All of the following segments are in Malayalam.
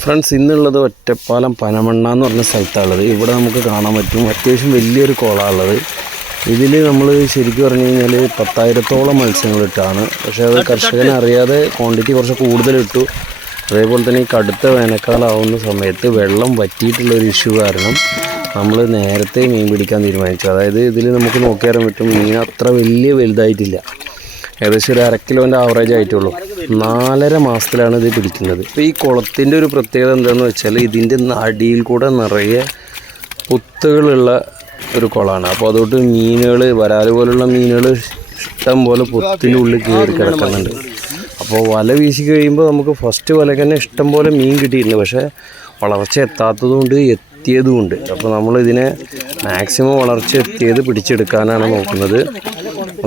ഫ്രണ്ട്സ് ഇന്നുള്ളത് ഒറ്റപ്പാലം പനമണ്ണ എന്ന് പറഞ്ഞ സ്ഥലത്താണുള്ളത്. ഇവിടെ നമുക്ക് കാണാൻ പറ്റും. അത്യാവശ്യം വലിയൊരു കുളമാണുള്ളത് ഇതിൽ നമ്മൾ ശരിക്കും പറഞ്ഞു കഴിഞ്ഞാൽ പത്തായിരത്തോളം മത്സ്യങ്ങൾ ഇട്ടാണ് പക്ഷേ അത് കർഷകനെ അറിയാതെ ക്വാണ്ടിറ്റി കുറച്ച് കൂടുതൽ ഇട്ടു അതേപോലെ തന്നെ ഈ കടുത്ത വേനൽക്കാലാവുന്ന സമയത്ത് വെള്ളം വറ്റിയിട്ടുള്ള ഒരു ഇഷ്യൂ കാരണം നമ്മൾ നേരത്തെ മീൻ പിടിക്കാൻ തീരുമാനിച്ചു. അതായത് ഇതിൽ നമുക്ക് നോക്കിയാൽ പറ്റും മീൻ അത്ര വലിയ വലുതായിട്ടില്ല. ഏകദേശം ഒരു അര കിലോന്റെ ആവറേജ് ആയിട്ടുള്ളൂ. നാലര മാസത്തിലാണ് ഇത് പിടിക്കുന്നത്. ഇപ്പോൾ ഈ കുളത്തിന്റെ ഒരു പ്രത്യേകത എന്താണെന്ന് വെച്ചാൽ ഇതിന്റെ അടിയിൽ കൂടെ നിറയെ പുത്തുകളുള്ള ഒരു കുളമാണ്. അപ്പോൾ അതുകൊണ്ട് മീനുകൾ വരാൽ പോലുള്ള മീനുകൾ ഇഷ്ടം പോലെ പുത്തിന്റെ ഉള്ളിൽ കയറി കിടക്കുന്നുണ്ട്. അപ്പോൾ വല വീശി കഴിയുമ്പോൾ നമുക്ക് ഫസ്റ്റ് വല തന്നെ ഇഷ്ടം പോലെ മീൻ കിട്ടിയിരുന്നു പക്ഷേ വളർച്ച എത്താത്തതുകൊണ്ട് എത്തിയതുമുണ്ട് അപ്പോൾ നമ്മൾ ഇതിനെ മാക്സിമം വളർച്ച എത്തിയത് പിടിച്ചെടുക്കാനാണ് നോക്കുന്നത്.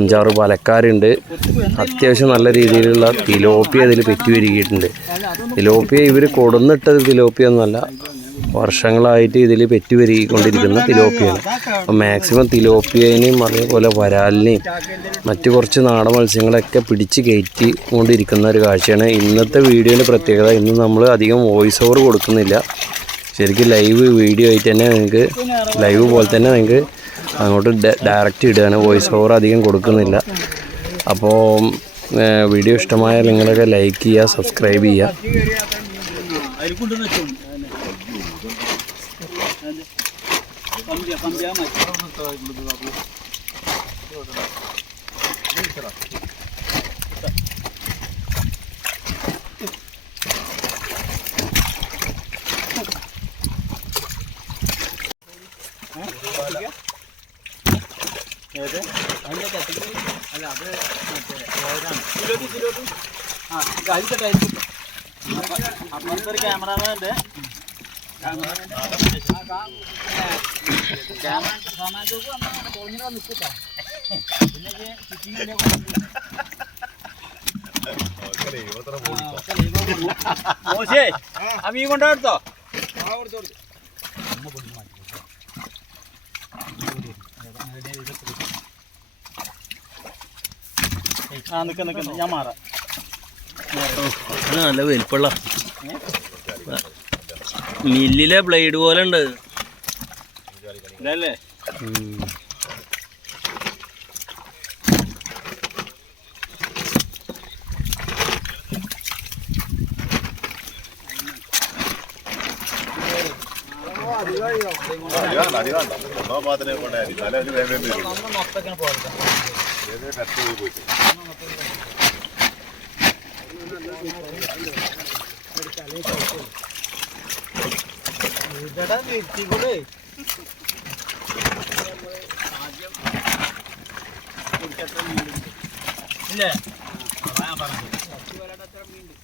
അഞ്ചാറ് പാലക്കാരുണ്ട്. അത്യാവശ്യം നല്ല രീതിയിലുള്ള തിലോപ്പിയ അതിൽ പെറ്റുവരികിയിട്ടുണ്ട് തിലോപ്പിയ ഇവർ കൊടുന്നിട്ടത് തിലോപ്പിയ ഒന്നുമല്ല. വർഷങ്ങളായിട്ട് ഇതിൽ പെറ്റി വരികൊണ്ടിരിക്കുന്ന തിലോപ്പിയാണ്. അപ്പം മാക്സിമം തിലോപ്പിയനെയും അതേപോലെ വരാലിനെയും മറ്റ് കുറച്ച് നാടൻ മത്സ്യങ്ങളൊക്കെ പിടിച്ച് കയറ്റി കൊണ്ടിരിക്കുന്ന ഒരു കാഴ്ചയാണ്. ഇന്നത്തെ വീഡിയോന്റെ പ്രത്യേകത ഇന്ന് നമ്മൾ അധികം വോയിസ് ഓവർ കൊടുക്കുന്നില്ല. ശരിക്കും ലൈവ് വീഡിയോ ആയിട്ട് തന്നെ നിങ്ങൾക്ക് ലൈവ് പോലെ തന്നെ നിങ്ങൾക്ക് അങ്ങോട്ട് ഡയറക്റ്റ് ഇടുകയാണ്. വോയിസ് ഓവർ അധികം കൊടുക്കുന്നില്ല. അപ്പോൾ വീഡിയോ ഇഷ്ടമായാൽ നിങ്ങളൊക്കെ ലൈക്ക് ചെയ്യുക സബ്സ്ക്രൈബ് ചെയ്യുക. ക്യാമറമാന്റെ. മോശേ ആ മീൻ കൊണ്ടുപോയെടുത്തോ ആ നിക്ക നിക്ക ഞാൻ മാറാം. നല്ല വലിപ്പുള്ള. മില്ലിലെ ബ്ലേഡ് പോലെ ഉണ്ട്. ഇതല്ലേ? അടിവാണ്ട ഇല്ലേ?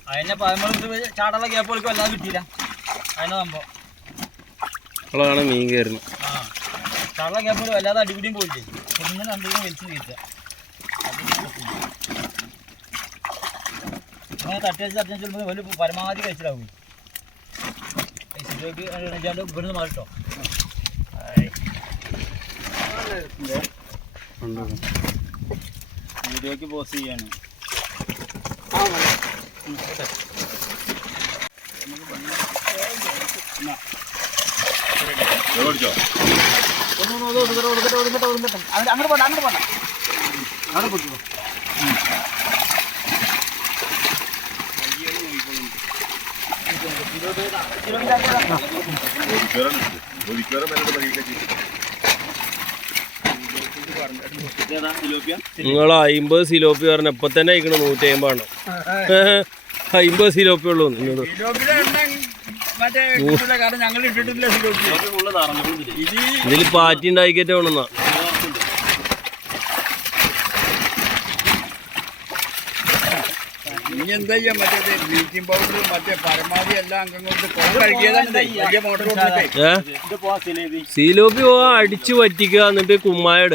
അതിനെ പതിമൂന്ന് ചാടുള്ള ഗ്യാപ്പ് കളിക്കും അല്ലാതെ കിട്ടിയില്ല. അതിനെ സംഭവം അപ്പോഴാണ് മീൻ കയറുന്നത്. ആ. ചാടുള്ള ഗ്യാപ്പ് വല്ലാതെ അടിപിടിയും പോയില്ലേ? ഇങ്ങനെ വലിച്ചു കയറ്റുക അങ്ങനെ തട്ടി വെച്ച് തട്ടി വെച്ച് വലിയ പരമാവധി കഴിച്ചിട്ടാവും ഇവിടുന്ന് മാറിട്ടോ വീഡിയോക്ക് പോസ് ചെയ്യാണ് അങ്ങോട്ട് പോണ്ട അങ്ങോട്ട് പോണ്ട അവിടെ പൊട്ടിക്കോ നിങ്ങൾ അയിമ്പത് സിലോപ്പി പറഞ്ഞ ഇപ്പൊ തന്നെ അയക്കണം നൂറ്റി അമ്പതാണ് അയിമ്പത് സിലോപ്പി ഉള്ളൂ നിങ്ങൾ ഇതിൽ പാറ്റി ഉണ്ടാക്കിയിട്ട് വേണമെന്നാ എന്താ ചെയ്യാ മറ്റേ ബ്ലീച്ചിങ് പൗഡർ മറ്റേ പരമാവധി എല്ലാ അംഗങ്ങളും സീലോപ്പി പോവാ അടിച്ചു പറ്റിക്കുക എന്നിട്ട് കുമ്മായിട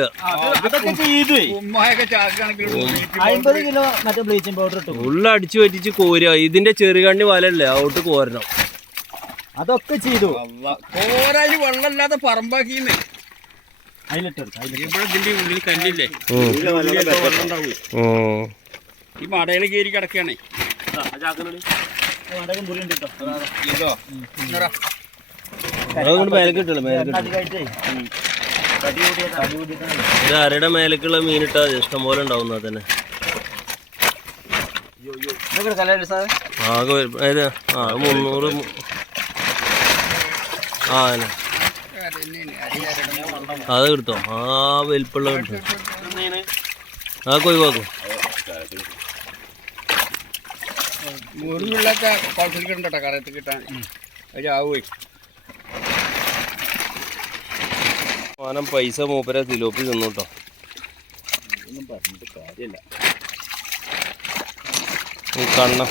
ഉള്ള അടിച്ചു പറ്റിച്ച് കോരുക. ഇതിന്റെ ചെറുകണ്ണി വലല്ലേ? അവിട്ട് കോരണം. അതൊക്കെ ചെയ്തു. കോരായി വെള്ളമില്ലാതെ പറമ്പാക്കിന്ന്. അതിലിട്ടെടുത്തു അതിലിട്ട് ഇവിടെ ഇതിന്റെ ഉള്ളിൽ കല്ലില്ലേ? വെള്ളം ഉണ്ടാവും. ഈ മടയിൽ കയറി കിടക്കുകയാണേ. കേട്ടോ. ഇതോ? ഇന്നടാ. അതുകൊണ്ട് മേലെ കിട്ടില്ല മേലെ എണ്ണ അധികമായിട്ടേ കടി കൂട്ടിയിട്ട് കടി കൂട്ടിയിട്ടാണ് ഒരു അരയുടെ മേലേക്കുള്ള മീനിട്ടാ ഇഷ്ടം പോലെ ഉണ്ടാവുന്ന തന്നെ ആകെ വരും. ആ മുന്നൂറ് ആ അരടണം. അത് എടുത്തോ ആ വലിപ്പുള്ള എടുത്തോ ആ ഒഴിവാക്കും മുറിവുള്ളൊക്കെ കുളത്തിൽ കിട്ടണ്ട കറയത്ത് കിട്ടാൻ? ഒരു ആവുമേ മാനം പൈസ മൂപ്പര തിലോപ്പി തിന്നു കേട്ടോ. ഒന്നും പറഞ്ഞിട്ട് കാര്യമില്ല. ഈ കണ്ണ.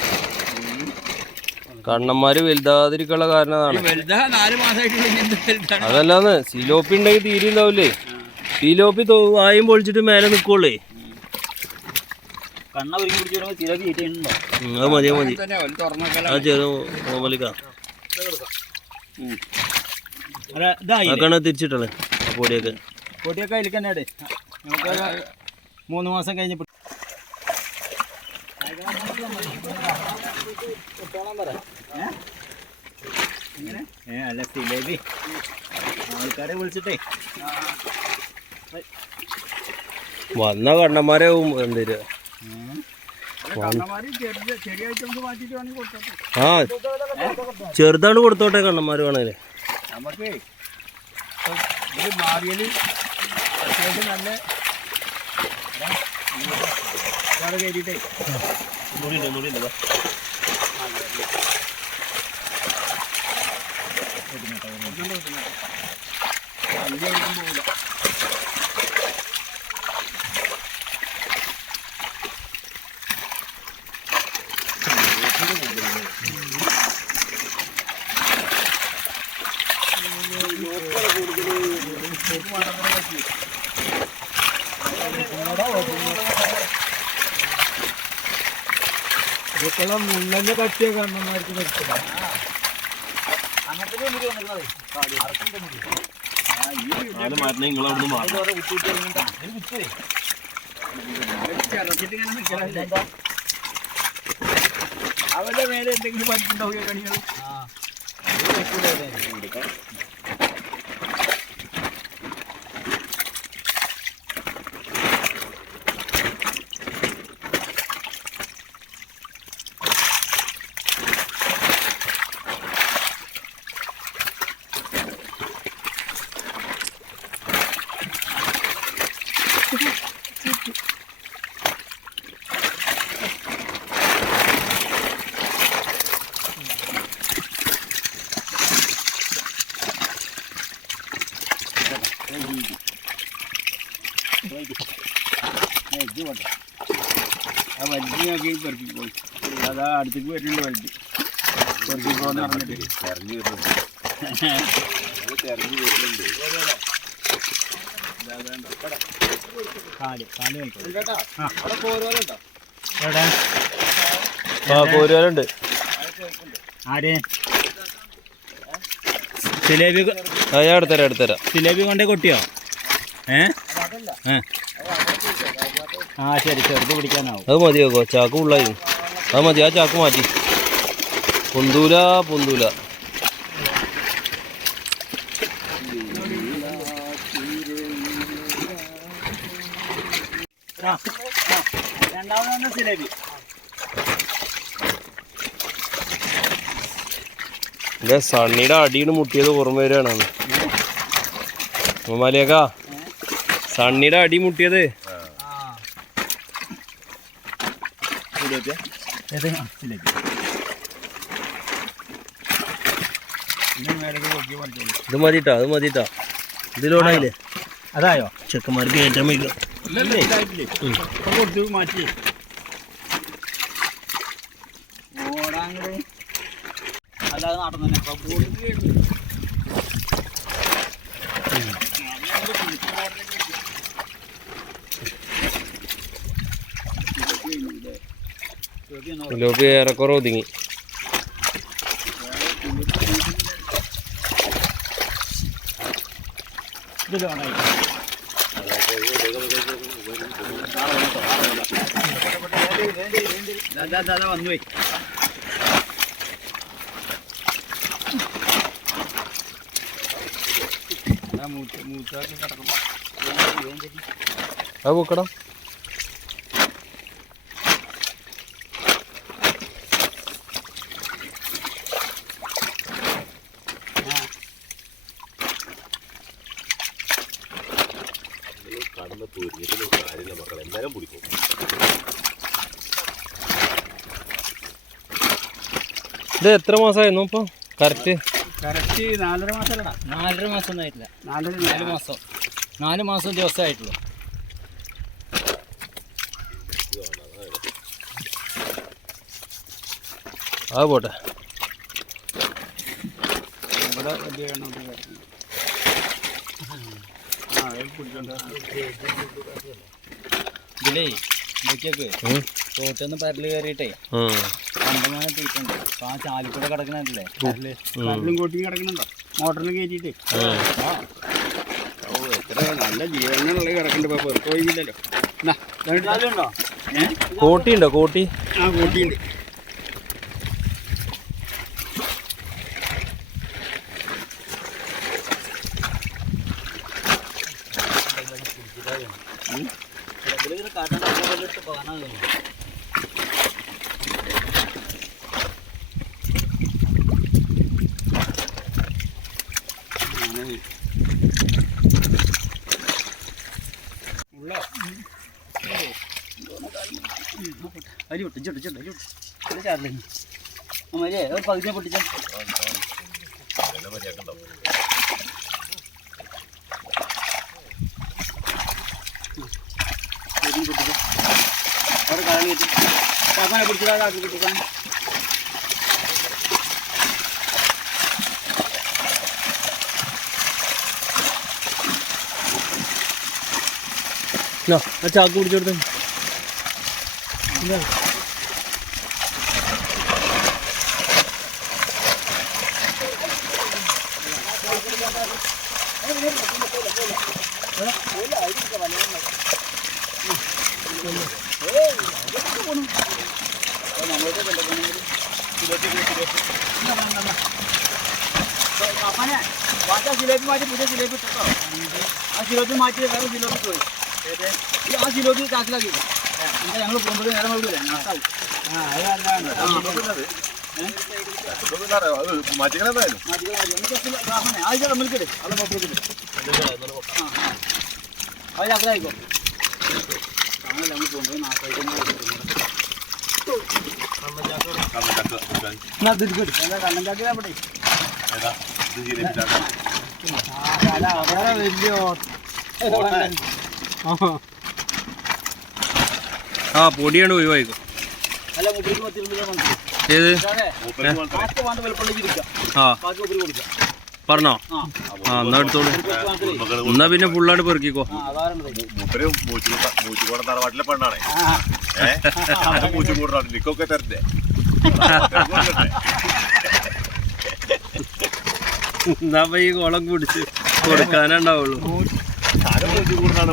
കണ്ണന്മാര് വലുതാതിരിക്കുള്ള കാരണം അതാണ്. അതല്ലാന്ന് സിലോപ്പി ഉണ്ടെങ്കിൽ തീരെ ഉണ്ടാവില്ലേ? സിലോപ്പി വായും പൊളിച്ചിട്ട് മേലെ നിൽക്കുള്ളേ കണ്ണ ഒരുങ്ങി പിടിച്ച് തീരെ കീറ്റുണ്ടോ അത് മതി അത് മതി. ആ ചെറു ഓമലിക്ക തിരിച്ചിട്ടല്ലേ പൊടിയൊക്കെ. പൊടിയൊക്കെ അതിലേക്ക് തന്നെ ഇട്. നമുക്ക് മൂന്ന് മാസം കഴിഞ്ഞ്? ഏ അല്ല സിലേബി ആൾക്കാരെ വിളിച്ചിട്ടേ. വന്ന കണ്ണന്മാരെ എന്തേര്? ആ ചെറുതാണ് കൊടുത്തോട്ടെ കണ്ണന്മാര് വേണേൽ. നമുക്ക് ഇത് മാറിയൽ അത്യാവശ്യം നല്ല പോകില്ല ഇതൊക്കെ മുള്ളന്റെ കട്ടിയ കണ്ണന്മാർക്ക് നിർത്തണം അങ്ങനത്തെ ഒരു മുടി വന്നിരുന്നതേ അറക്കിന്റെ മുടി നിങ്ങളവിടുന്ന് അതോടെ വിട്ടുവിട്ട് ഇറങ്ങണ്ട. ഒരു മുള്ളന്റെ ചിറച്ചിട്ട് ഇങ്ങനെ നിൽക്കണല്ലേ അവന്റെ മേലെ എന്തെങ്കിലും പഠിക്കുണ്ടാവുക കണികൾ ആ. ആ വലുത് നോക്കി പെറുക്കി പോയി അതാ അടുത്തേക്ക് വരുന്നുണ്ട് വലുത് കുറച്ച് പോകുന്ന പറഞ്ഞിട്ട് തെരഞ്ഞു വരുന്നുണ്ട് തെരഞ്ഞു ആര്? ജിലേബി ഞാൻ എടുത്തരാം എടുത്തരാം ജിലേബി കൊണ്ടേ കൊട്ടിയോ? ഏ. ആ ശരി ചെറുത് പിടിക്കാനാവും. അത് മതിയോ ചാക്ക് ഫുള്ളായി അത് മതി ആ ചാക്ക് മാറ്റി. പൊന്തൂല പൊന്തൂല. രണ്ടാമത് ജിലേബി എന്റെ സണ്ണിയുടെ അടിയിൽ മുട്ടിയത് ഓർമ്മ വരികയാണ്. മലിയക്ക സണ്ണിയുടെ അടി മുട്ടിയത്. ഏത് ആ, ജിലേബി പിന്നെ മേലേക്ക് നോക്കി പഠിച്ചോളൂ. ഇത് മതിട്ടോ അത് മതിട്ടോ. ഇതിലോടായില്ലേ അതായോ? ചെക്കന്മാർക്ക് ഏറ്റവും കൊടുത്തു മാറ്റി അല്ലാതെ നാട്ടിൽ ലോബി ഏറെക്കുറെ ഒതുങ്ങി വന്നു മൂച്ചാക്കി കിടക്കണം അത് പോക്കണം ഇത് എത്ര മാസമായിരുന്നു ഇപ്പൊ? കറക്റ്റ് കറക്റ്റ് നാലര മാസം നാലര മാസം ഒന്നും ആയിട്ടില്ല. നാലര നാല് മാസം. നാല് മാസം ദിവസമായിട്ടുള്ളൂ അത് പോട്ടെ. ഇവിടെ വലിയ എണ്ണം കിടക്കുന്നു ആ പിടിച്ചോണ്ട് ഇതിലേ ഇതൊക്കെയൊക്കെ. ഉം. തോട്ടൊന്ന് പരൽ കയറിയിട്ടേ. കണ്ടമാനം തീറ്റുണ്ട് അപ്പൊ ആ ചാലിക്കൂടെ കിടക്കണല്ലേ പരൽ കല്ലും കോട്ടിയും കിടക്കുന്നുണ്ടോ മോട്ടറിൽ കയറ്റിട്ടേ ആ. ഓ എത്ര നല്ല ജീവനുള്ള കിടക്കുന്നുണ്ട് ഇപ്പൊ പുറത്ത് പോയില്ലല്ലോ. എന്നാ, ഇതാ ഉണ്ടോ? കോട്ടി ഉണ്ടോ കോട്ടി? ആ കോട്ടിയുണ്ട്. അരി വിട്ടു ചുട്ടു ചുട്ടു ചുട്ടു ഇത് ചാറില്ലേ അമ്മേ ഒരു പകുതിയെ പൊട്ടിച്ച അവിടെ കളി കിട്ടി പാപ്പാനെ പിടിച്ചിട്ട് ആക്കി കിട്ടിക്കാൻ ആ ചാക്ക് പിടിച്ചെടുത്ത പാപ്പാനെ വാച്ചാ ജിലേബി മാറ്റി പുതിയ ജിലേബി ഇട്ടോ ആ ജിലേബി മാറ്റി വേറെ ജിലേബി പോയി ഈ ആ ജിലേബി ചാക്കിലാക്കി എന്താ ഞങ്ങൾ പോകുമ്പോൾ നേരം വൈകില്ലേ നാട്ടാവും ആ അത് നല്ലതാണ് അത് മാറ്റിക്കണെന്തായാലും ആഴ്ച തമ്മിൽക്കിട് അത് നോക്കിയിട്ട് അത് ചാക്കിലായിക്കോ ഞങ്ങൾ അങ്ങ് പോകുമ്പോൾ നാട്ടായിട്ട് കണ്ണൻ ചക്ക എടുക്കാൻ. കണ്ണൻ ചാക്കിലാ അവിടെ ഏതാ? ഇത് ജിലേബി ചക്ക. വേറെ വലിയ ഓട്ടെ. ആ പൊടിയാണ് ഒഴിവായിക്കോ. ഏത്? ആ. പറഞ്ഞോ? ആ. എന്നാ എടുത്തോളൂ. എന്നാ പിന്നെ ഫുള്ളാണ് പെറുക്കിക്കോ. തറവാട്ടിലെ പെണ്ണാണേ. മൂച്ചുകൂടാണ് നിക്കൊക്കെ തരണ്ടേ? എന്നാ ഈ കുളം കുടിച്ച് കൊടുക്കാനുണ്ടാവുള്ളൂ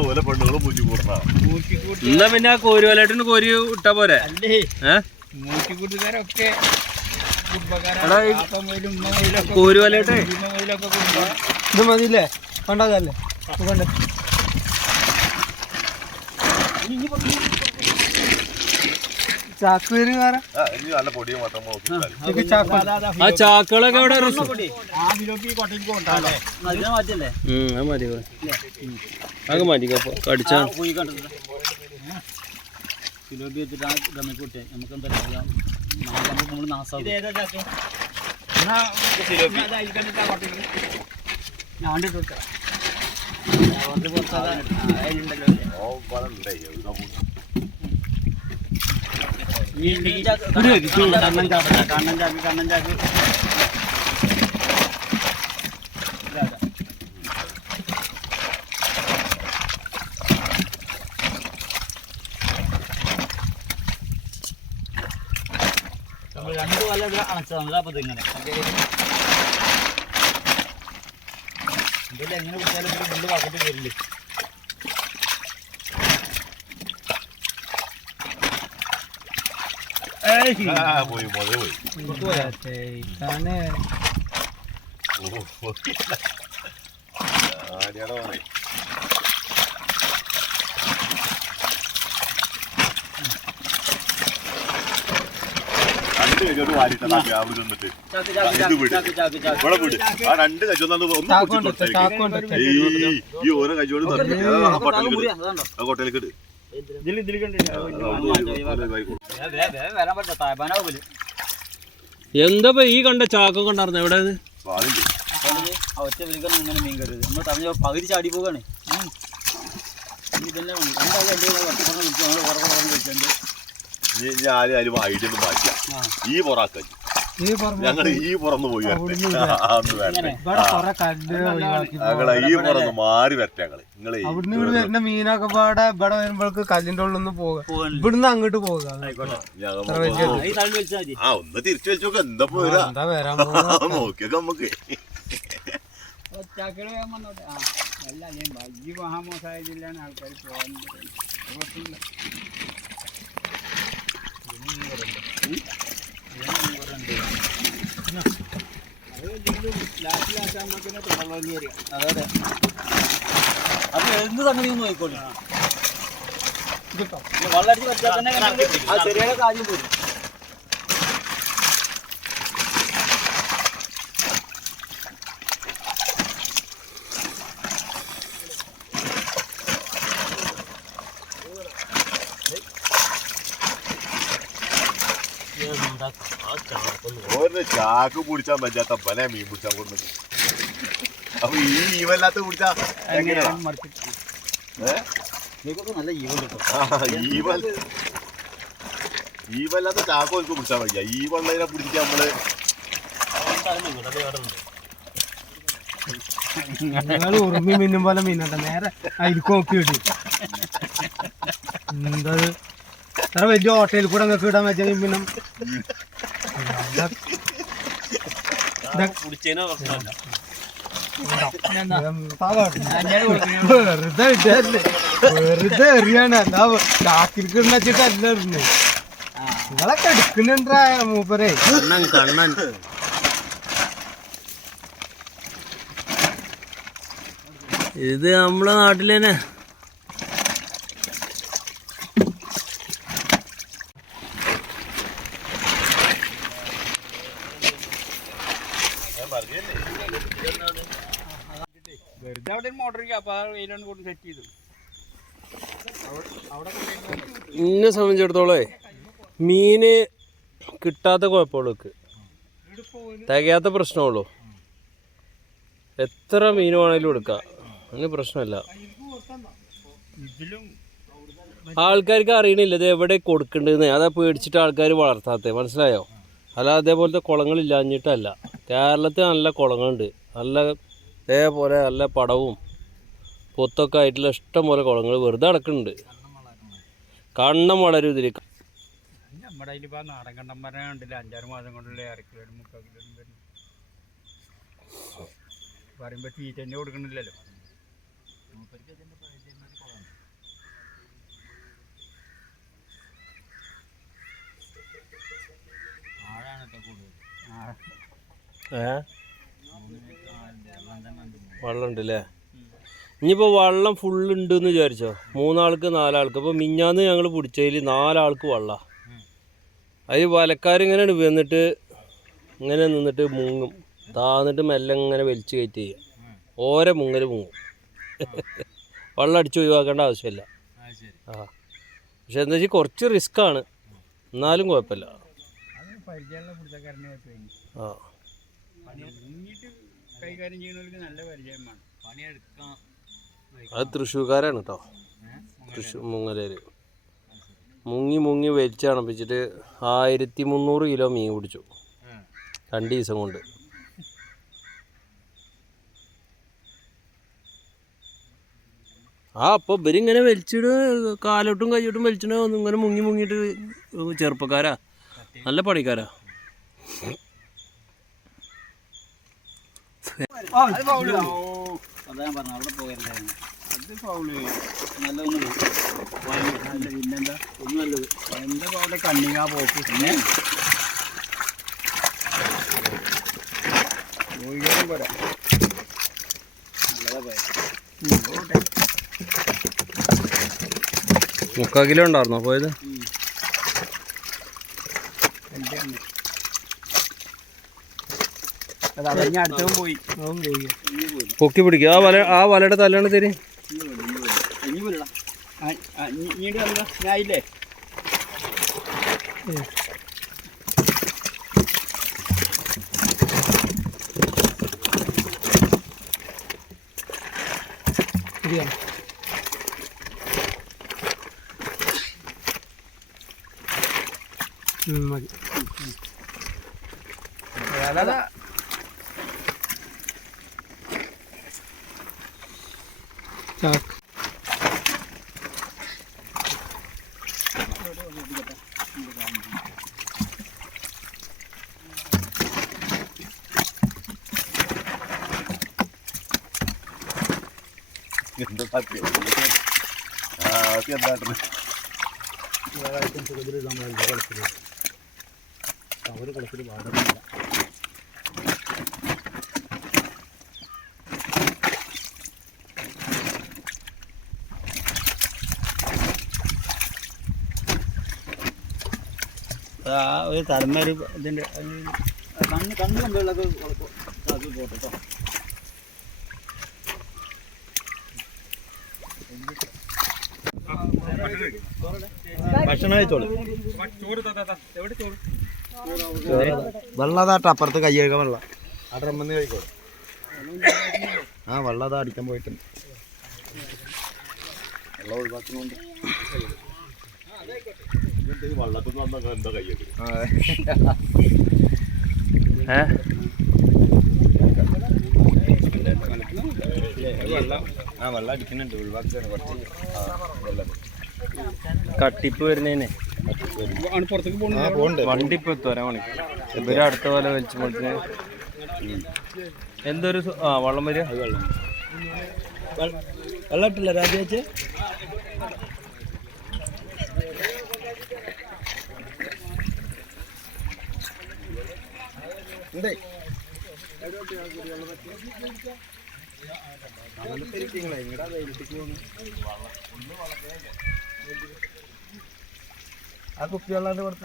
ഓലെ പെണ്ണുങ്ങളും എന്നാ പിന്നെ ആ കോരുവലായിട്ടിന് കോരി ഇട്ട പോരെ അല്ലേ വലയിട്ടേ കോരുവലായിട്ടേ ഇത് മതിയില്ലേ കണ്ടതല്ലേ കണ്ടേ ചാക്കുകളൊക്കെ അത് മതി കടിച്ചാ പോയി കണ്ടിട്ട് കിലോ വെച്ചിട്ട് ആ ഗമ്മി കൂട്ടെ നമുക്ക് എന്താ നമ്മൾ കൊട്ടയ്ക്ക് ഞാൻ കണ്ടിട്ട് കൊടുക്കാം. അതുകൊണ്ട് പുറത്താകാൻ അതിലുണ്ടല്ലോ ഓ വളണ്ടേ ഇതൊക്കെ ഈ ഈ ചാക്ക് കണ്ണൻ ചാക്ക് കണ്ണൻ ചാക്ക് കണ്ണൻ ചാക്ക് ഇതാ, ഇതാ. നമ്മൾ രണ്ട് കൊല്ലം ഇത് അണച്ചതാണ് അപ്പൊ ഇതിങ്ങനെ ഇതിൽ എങ്ങനെ കുടിച്ചാലും ഒരു മുള്ളു പാക്കറ്റ് വരില്ലേ? ആ പോയി മുതൽ പോയി. ഓ, ആനയുടെ മോനെ വാരിട്ടാ നിന്നിട്ട് ചാക്ക് ചാക്ക് ഇത് വിട്. ചാക്ക് ചാക്ക് ചാക്ക്. ഇവിടെ വിട്. ആ രണ്ട് ഒന്ന്. ഈ ഓരോ ആ എന്താ ഈ കണ്ട ചാക്കൊക്കെ കണ്ടായിരുന്നു എവിടെ പാലില്ലേ? ആ ഒറ്റ വിളിക്കണം ഇങ്ങനെ മീൻ കരുത് നമ്മൾ തമിഴ് പകുതി ചാടി പോകാണ്. ഇതന്നെ എന്തായാലും എന്റെ കൂടെ വർത്തമാനം വിളിച്ചു ഞങ്ങൾ കുറേ കുറേ വിളിച്ചിട്ടുണ്ട് ഇനി അതിന് ഐഡിയ ഒന്നും മാറ്റില്ല ഈ പൊറാക്ക ഞങ്ങൾ ഈ പുറന്ന് പോയി ഞങ്ങളെ ഈ പുറന്ന് മാറി വരട്ടെ ഞങ്ങൾ. നിങ്ങളെ അവിടുന്ന് ഇവിടെ വരുന്ന മീനൊക്കെ പാടെ ഇവിടെ വരുമ്പോഴേക്ക് കല്ലിന്റെ ഉള്ളിൽ നിന്ന് പോകാനില്ല ഇവിടുന്ന് അങ്ങോട്ട് വെച്ചാൽ ആ ഒന്ന് തിരിച്ചു വെച്ചോക്കെ എന്താ പോരാ? നോക്കിയൊക്കെ നമുക്ക്. ആ അല്ല ഞാൻ വലിയ മഹാമോശമായതില്ലാണ് ആൾക്കാർ പോകാൻ. അതെ അതെ എന്ത് സംഗതി ഒന്ന് വെച്ചാൽ തന്നെ ആ ചെറിയ കാര്യം പോരും ഒരു ചാക്ക് പിടിച്ചാൻ പറ്റാത്ത പല മീൻ പിടിച്ചാൻ കൊടുക്കുന്നത് അപ്പൊ ഈ ഈവല്ലാത്ത പിടിച്ചാ എങ്ങനെയാ? നല്ല ഈവൽ. ഈവല്ലാത്ത ചാക്ക് എനിക്ക് പിടിച്ചാൽ വയ്യ ഈ വെള്ളതിനെ പിടിക്കാൻ നമ്മൾ നിങ്ങൾ ഉറുമി മിന്നും പോലെ മീനുണ്ട് നേരെ അതിലേക്ക് നോക്കി ഇടും. എന്താ ഇത്? ഇത്ര വലിയ ഹോട്ടലിൽ കൂടെ നിങ്ങൾക്ക് ഇടാൻ വെച്ചാൽ പിന്നെ. വെറുതെ ഇട്ടല്ലേ വെറുതെ എറിയാണ് എന്താ ചാക്കിൽ വെച്ചിട്ടല്ല എറിഞ്ഞത് നിങ്ങളൊക്കെ എടുക്കുന്നുണ്ടാ മൂപ്പരെ? കണ്ണൻ കണ്ണൻ. ഇത് നമ്മളെ നാട്ടിൽ തന്നെ വെറുതെ അവിടെ മോട്ടർ അപ്പൊ ആ വെയിലാണ് കൊണ്ട് സെറ്റ് ചെയ്തു. എന്നെ സംബന്ധിച്ചിടത്തോളേ മീന് കിട്ടാത്ത കുഴപ്പമുള്ളൂ തികയാത്ത പ്രശ്നമുള്ളൂ. എത്ര മീൻ വേണേലും എടുക്കാം. അങ്ങനെ പ്രശ്നമല്ല. ആൾക്കാർക്ക് അറിയണില്ല ഇത് എവിടെ കൊടുക്കേണ്ടതെന്ന് അതാ പേടിച്ചിട്ട് ആൾക്കാർ വളർത്താത്തത് മനസ്സിലായോ? അല്ല അതേപോലത്തെ കുളങ്ങളില്ലാഞ്ഞിട്ടല്ല. കേരളത്തിൽ നല്ല കുളങ്ങളുണ്ട്. നല്ല ഇതേപോലെ നല്ല പടവും പൊത്തൊക്കെ ആയിട്ടുള്ള ഇഷ്ടം പോലെ കുളങ്ങൾ വെറുതെ അടക്കുന്നുണ്ട് കണ്ണം വളരും ഇതിൽ നമ്മുടെ അതിലിപ്പോ നാടൻ കണ്ടന്മാരെ കണ്ടില്ല. അഞ്ചാറ് മാസം കൊണ്ടുള്ള മുക്കാൽ കൊടുക്കണില്ലല്ലോ വെള്ളം ഇനിയിപ്പോൾ വെള്ളം ഫുള്ള് ഉണ്ടെന്ന് വിചാരിച്ചോ? മൂന്നാൾക്ക് നാലാൾക്ക്. അപ്പോൾ മിഞ്ഞാന്ന് ഞങ്ങൾ പിടിച്ചതിൽ നാലാൾക്ക് വെള്ളം. അതിൽ വലക്കാരിങ്ങനെ വന്നിട്ട് ഇങ്ങനെ നിന്നിട്ട് മുങ്ങും. താന്നിട്ട് മെല്ലെ ഇങ്ങനെ വലിച്ചു കയറ്റി ചെയ്യും ഓരോ മുങ്ങൽ മുങ്ങും. വെള്ളം അടിച്ച് ഒഴിവാക്കേണ്ട ആവശ്യമില്ല. ആ പക്ഷെ എന്താ വെച്ചാൽ കുറച്ച് റിസ്ക്കാണ് എന്നാലും കുഴപ്പമില്ല. ആ. കൈകാര്യം ചെയ്യുന്നവർക്ക് നല്ല പരിചയമാണ് പണിയെടുക്കാം. അത് തൃശ്ശൂർക്കാരാണ് കേട്ടോ തൃശ്ശൂർ മുങ്ങലേര്. മുങ്ങി മുങ്ങി വലിച്ചണപ്പിച്ചിട്ട് ആയിരത്തി മുന്നൂറ് കിലോ മീൻ പിടിച്ചു. രണ്ട് ദിവസം കൊണ്ട്. ആ അപ്പോൾ ഇവരിങ്ങനെ വലിച്ചിട്ട് കാലോട്ടും കൈയോട്ടും വലിച്ചിട്ട് ഇങ്ങനെ മുങ്ങി മുങ്ങിയിട്ട് ചെറുപ്പക്കാരാ. നല്ല പണിക്കാരാ. അതാ ഞാൻ പറഞ്ഞു അവിടെ പോകരുതായിരുന്നു അത് ഫൗൾ നല്ലതൊന്നും നല്ല പിന്നെന്താ ഒന്നും നല്ലത്. എന്താ അവിടെ കണ്ണിങ്ങാ പോക്ക്. പിന്നെ? കോഴികളും പോരാ. നല്ലതാ പോയത് മുക്കാൽ കിലോ ഉണ്ടായിരുന്നോ പോയത് അതാ കഴിഞ്ഞ അടുത്തവൻ പോയി അവൻ പോയി പൊക്കി പിടിക്കുക ആ വല ആ വലയുടെ തല്ലാണ് തരി ഇനി വിടടാ ഇങ്ങോട്ട് വന്നില്ല ഞാനില്ലേ ശരിയാണ് ഉം, മതി ചാക്ക് ആ സത്യം എന്താ ആ ഒരു തലമ ഒരു ഇതിന്റെ കണ്ണ് കണ്ണ് കുഴപ്പം അത് പോട്ടെ ഭക്ഷണം കഴിച്ചോളൂ വെള്ളം അതാട്ട അപ്പുറത്ത് കൈ കഴുകാൻ വെള്ളം. ആ ഡ്രമ്മന്ന് കഴിക്കോളൂ ആ വെള്ളം അതാ അടിക്കാൻ പോയിട്ടുണ്ട് ആ വെള്ളം അടിക്കുന്നുണ്ട് ഒഴിവാക്കുകയാണ് കുറച്ച്. വെള്ളം. കട്ടിപ്പ് വരുന്നതിനെ. വണ്ടി ഇപ്പൊ എത്തും ഇവർ അടുത്ത പോലെ എന്തൊരു ആ വള്ളം വരിക. വെള്ളം ഒന്ന് രാജേച്ച് ആ കുപ്പി വെള്ളാണ്ട് കൊടുത്ത.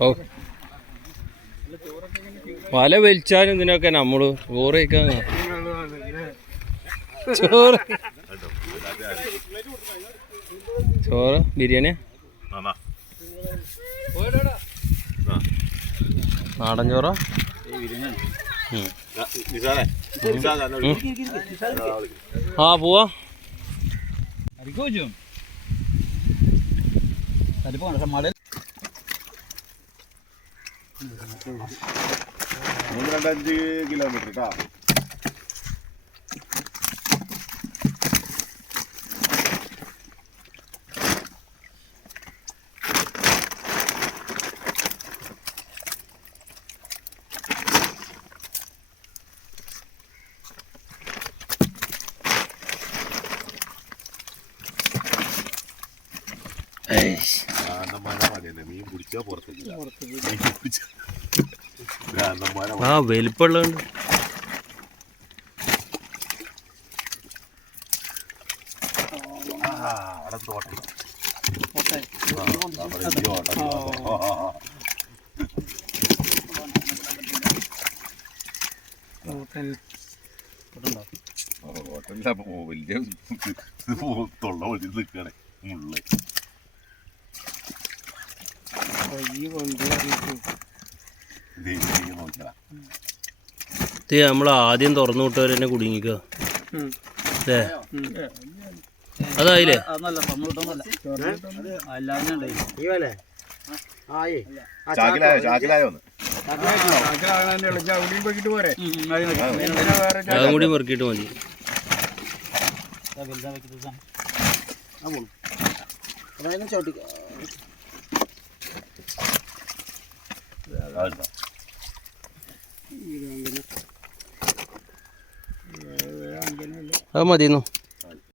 ഓ. വല വലിച്ചാലും ഇതിനൊക്കെ നമ്മൾ ചോറ് കഴിക്കാൻ ചോറ്. ചോറ് ബിരിയാണി? നാടൻ ചോറോ? ആ പോവാ. അരിക്കോ വെച്ചു അതിപ്പോ മട മൂന്ന് രണ്ടഞ്ച് കിലോമീറ്റർ കേട്ടോ ഭ്രാന്തന്മാരെ മതിയല്ലേ മീൻ പിടിച്ചാ പുറത്തേക്ക് മീൻ പിടിച്ചാ ഭ്രാന്തന്മാരെ ആ വലിപ്പമുള്ളതുണ്ട് അവിടെ തോട്ടം ആ, അവിടെ ഈ തോട്ടം. ആ, ആ, ആ. ആ, ഹോട്ടലിൽ അപ്പൊ വലിയ തൊള്ള വഴി നിൽക്കണേ മുള്ളേ. ഇത് നമ്മൾ ആദ്യം തുറന്നു വിട്ടവർ തന്നെ കുടുങ്ങിക്കുക അല്ലേ? അതായില്ലേ? ഞാൻ കൂടി പെറുക്കിയിട്ട് മതി. അതായത് അതെടുത്തോ. അത് മതിയെന്നു?